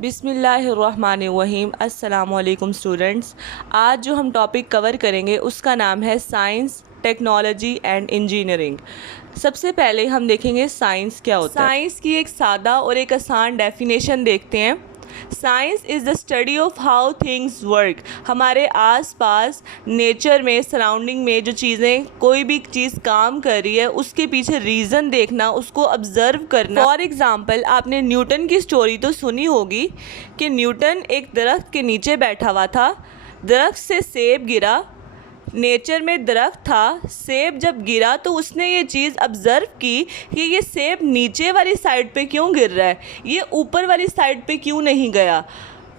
बिस्मिल्लाहिर्रहमानिर्रहीम। अस्सलामुअलैकुम स्टूडेंट्स। आज जो हम टॉपिक कवर करेंगे उसका नाम है साइंस, टेक्नोलॉजी एंड इंजीनियरिंग। सबसे पहले हम देखेंगे साइंस क्या होता है। साइंस की एक सादा और एक आसान डेफिनेशन देखते हैं। Science is the study of how things work. हमारे आसपास नेचर में, सराउंडिंग में जो चीज़ें, कोई भी चीज़ काम कर रही है उसके पीछे रीज़न देखना, उसको ऑब्ज़र्व करना। फॉर एग्ज़ाम्पल, आपने न्यूटन की स्टोरी तो सुनी होगी कि न्यूटन एक दरख्त के नीचे बैठा हुआ था, दरख्त से सेब गिरा। नेचर में दरख्त था, सेब जब गिरा तो उसने ये चीज़ ऑब्ज़र्व की कि ये सेब नीचे वाली साइड पे क्यों गिर रहा है, ये ऊपर वाली साइड पे क्यों नहीं गया।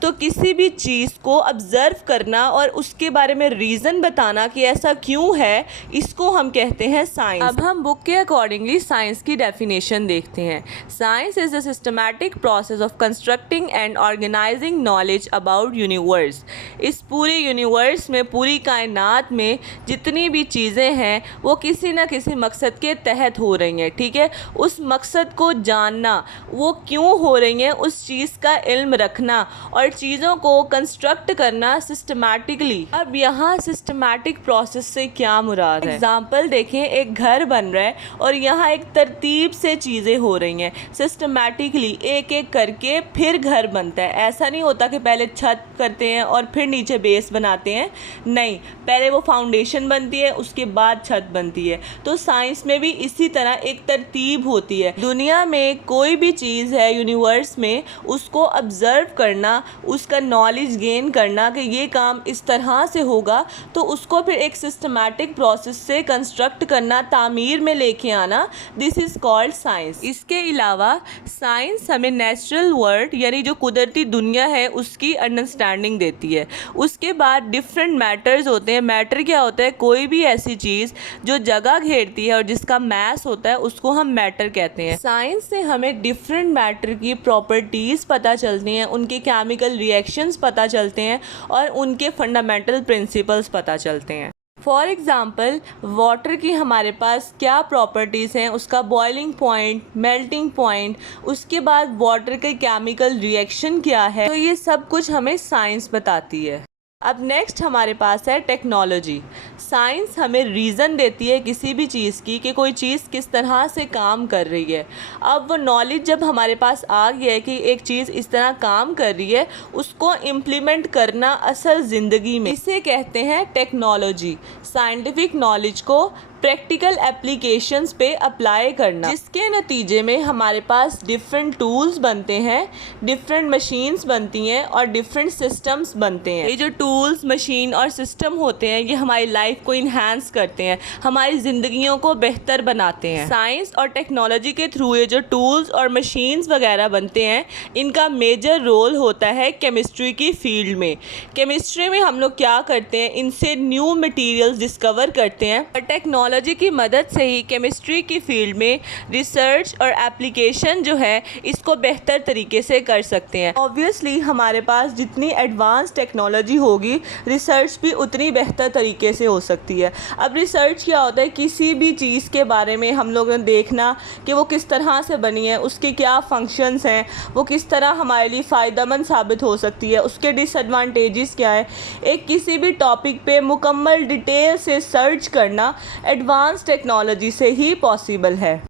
तो किसी भी चीज़ को ऑब्ज़र्व करना और उसके बारे में रीज़न बताना कि ऐसा क्यों है, इसको हम कहते हैं साइंस। अब हम बुक के अकॉर्डिंगली साइंस की डेफिनेशन देखते हैं। Science is a systematic process of constructing and organising knowledge about universe. इस पूरे यूनिवर्स में, पूरी कायनात में जितनी भी चीज़ें हैं वो किसी न किसी मकसद के तहत हो रही हैं, ठीक है। उस मकसद को जानना, वो क्यों हो रही हैं, उस चीज़ का इल्म रखना और चीज़ों को कंस्ट्रक्ट करना सिस्टमैटिकली। अब यहाँ सिस्टमैटिक प्रोसेस से क्या मुराद है। एग्जाम्पल देखें, एक घर बन रहा है और यहाँ एक तरतीब से चीज़ें हो रही हैं, सिस्टमैटिकली एक एक करके फिर घर बनता है। ऐसा नहीं होता कि पहले छत करते हैं और फिर नीचे बेस बनाते हैं, नहीं, पहले वो फाउंडेशन बनती है उसके बाद छत बनती है। तो साइंस में भी इसी तरह एक तरतीब होती है। दुनिया में कोई भी चीज़ है यूनिवर्स में, उसको ऑब्ज़र्व करना, उसका नॉलेज गेन करना कि ये काम इस तरह से होगा, तो उसको फिर एक सिस्टमैटिक प्रोसेस से कंस्ट्रक्ट करना, तामीर में लेके आना, दिस इज़ कॉल्ड साइंस। इसके अलावा साइंस हमें नेचुरल वर्ल्ड यानी जो कुदरती दुनिया है उसकी अंडरस्टैंडिंग देती है। उसके बाद डिफरेंट मैटर्स होते हैं। मैटर क्या होता है? कोई भी ऐसी चीज़ जो जगह घेरती है और जिसका मैस होता है उसको हम मैटर कहते हैं। साइंस से हमें डिफरेंट मैटर की प्रॉपर्टीज़ पता चलती हैं, उनके केमिकल रिएक्शंस पता चलते हैं और उनके फंडामेंटल प्रिंसिपल्स पता चलते हैं। फॉर एग्ज़ाम्पल, वाटर की हमारे पास क्या प्रॉपर्टीज़ हैं, उसका बॉइलिंग पॉइंट, मेल्टिंग पॉइंट, उसके बाद वाटर के केमिकल रिएक्शन क्या है, तो ये सब कुछ हमें साइंस बताती है। अब नेक्स्ट हमारे पास है टेक्नोलॉजी। साइंस हमें रीज़न देती है किसी भी चीज़ की कि कोई चीज़ किस तरह से काम कर रही है। अब वो नॉलेज जब हमारे पास आ गया है कि एक चीज़ इस तरह काम कर रही है, उसको इम्प्लीमेंट करना असल ज़िंदगी में, इसे कहते हैं टेक्नोलॉजी। साइंटिफिक नॉलेज को प्रैक्टिकल एप्लीकेशंस पे अप्लाई करना, जिसके नतीजे में हमारे पास डिफरेंट टूल्स बनते हैं, डिफरेंट मशीन्स बनती हैं और डिफरेंट सिस्टम्स बनते हैं। ये जो टूल्स, मशीन और सिस्टम होते हैं ये हमारी लाइफ को इन्हांस करते हैं, हमारी ज़िंदगियों को बेहतर बनाते हैं। साइंस और टेक्नोलॉजी के थ्रू ये जो टूल्स और मशीन्स वगैरह बनते हैं, इनका मेजर रोल होता है केमिस्ट्री की फील्ड में। केमिस्ट्री में हम लोग क्या करते हैं, इनसे न्यू मटीरियल्स डिस्कवर करते हैं और टेक्नोलॉजी की मदद से ही केमिस्ट्री की फील्ड में रिसर्च और एप्लीकेशन जो है इसको बेहतर तरीके से कर सकते हैं। ऑब्वियसली हमारे पास जितनी एडवांस टेक्नोलॉजी होगी, रिसर्च भी उतनी बेहतर तरीके से हो सकती है। अब रिसर्च क्या होता है? किसी भी चीज़ के बारे में हम लोगों ने देखना कि वो किस तरह से बनी है, उसके क्या फंक्शंस हैं, वो किस तरह हमारे लिए फ़ायदेमंद साबित हो सकती है, उसके डिसएडवांटेजेस क्या है। एक किसी भी टॉपिक पे मुकम्मल डिटेल से सर्च करना एडवांस टेक्नोलॉजी से ही पॉसिबल है।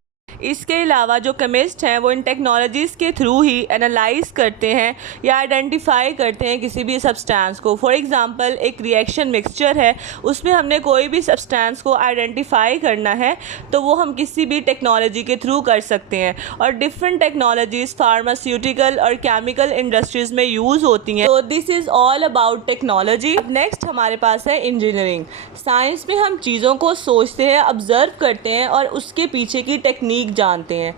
इसके अलावा जो केमिस्ट हैं वो इन टेक्नोलॉजीज़ के थ्रू ही एनालाइज करते हैं या आइडेंटिफाई करते हैं किसी भी सब्सटेंस को। फॉर एग्ज़ाम्पल, एक रिएक्शन मिक्सचर है, उसमें हमने कोई भी सब्सटेंस को आइडेंटिफाई करना है तो वो हम किसी भी टेक्नोलॉजी के थ्रू कर सकते हैं। और डिफरेंट टेक्नोलॉजीज़ फार्मास्यूटिकल और केमिकल इंडस्ट्रीज़ में यूज़ होती हैं। तो this is all about technology. अब नेक्स्ट हमारे पास है इंजीनियरिंग। साइंस में हम चीज़ों को सोचते हैं, ऑब्ज़र्व करते हैं और उसके पीछे की टेक्निक जानते हैं।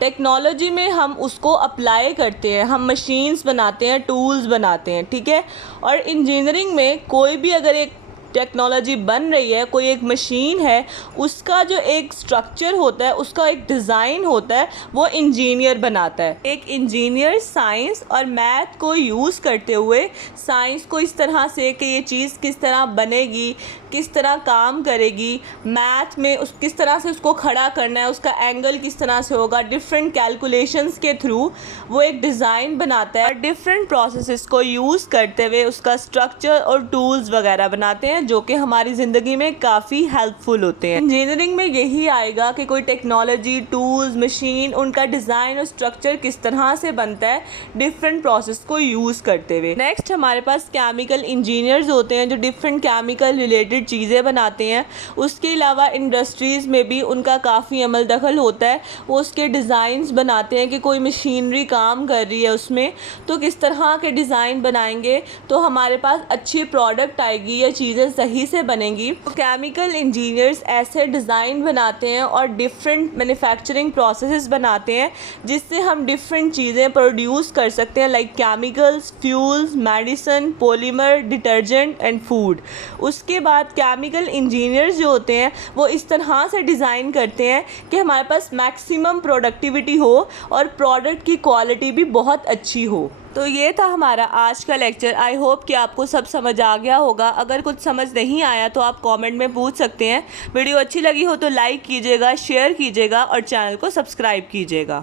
टेक्नोलॉजी में हम उसको अप्लाई करते हैं, हम मशीन्स बनाते हैं, टूल्स बनाते हैं, ठीक है। और इंजीनियरिंग में कोई भी अगर एक टेक्नोलॉजी बन रही है, कोई एक मशीन है, उसका जो एक स्ट्रक्चर होता है, उसका एक डिज़ाइन होता है, वो इंजीनियर बनाता है। एक इंजीनियर साइंस और मैथ को यूज़ करते हुए साइंस को इस तरह से कि ये चीज़ किस तरह बनेगी, किस तरह काम करेगी, मैथ में किस तरह से उसको खड़ा करना है, उसका एंगल किस तरह से होगा, डिफरेंट कैलकुलेशंस के थ्रू वो एक डिज़ाइन बनाता है और डिफरेंट प्रोसेसेस को यूज़ करते हुए उसका स्ट्रक्चर और टूल्स वगैरह बनाते हैं, जो कि हमारी ज़िंदगी में काफ़ी हेल्पफुल होते हैं। इंजीनियरिंग में यही आएगा कि कोई टेक्नोलॉजी, टूल्स, मशीन, उनका डिज़ाइन और स्ट्रक्चर किस तरह से बनता है डिफरेंट प्रोसेस को यूज़ करते हुए। नेक्स्ट हमारे पास केमिकल इंजीनियर्स होते हैं जो डिफरेंट केमिकल रिलेटेड चीज़ें बनाते हैं। उसके अलावा इंडस्ट्रीज़ में भी उनका काफ़ी अमल दखल होता है, वो उसके डिज़ाइंस बनाते हैं कि कोई मशीनरी काम कर रही है उसमें, तो किस तरह के डिज़ाइन बनाएंगे तो हमारे पास अच्छी प्रोडक्ट आएगी या चीज़ें सही से बनेंगी। तो केमिकल इंजीनियर्स ऐसे डिज़ाइन बनाते हैं और डिफरेंट मैन्युफैक्चरिंग प्रोसेसेस बनाते हैं जिससे हम डिफरेंट चीज़ें प्रोड्यूस कर सकते हैं, like chemicals, fuels, medicine, polymer, detergent and food. उसके बाद केमिकल इंजीनियर्स जो होते हैं वो इस तरह से डिज़ाइन करते हैं कि हमारे पास मैक्सिमम प्रोडक्टिविटी हो और प्रोडक्ट की क्वालिटी भी बहुत अच्छी हो। तो ये था हमारा आज का लेक्चर। आई होप कि आपको सब समझ आ गया होगा। अगर कुछ समझ नहीं आया तो आप कमेंट में पूछ सकते हैं। वीडियो अच्छी लगी हो तो लाइक कीजिएगा, शेयर कीजिएगा और चैनल को सब्सक्राइब कीजिएगा।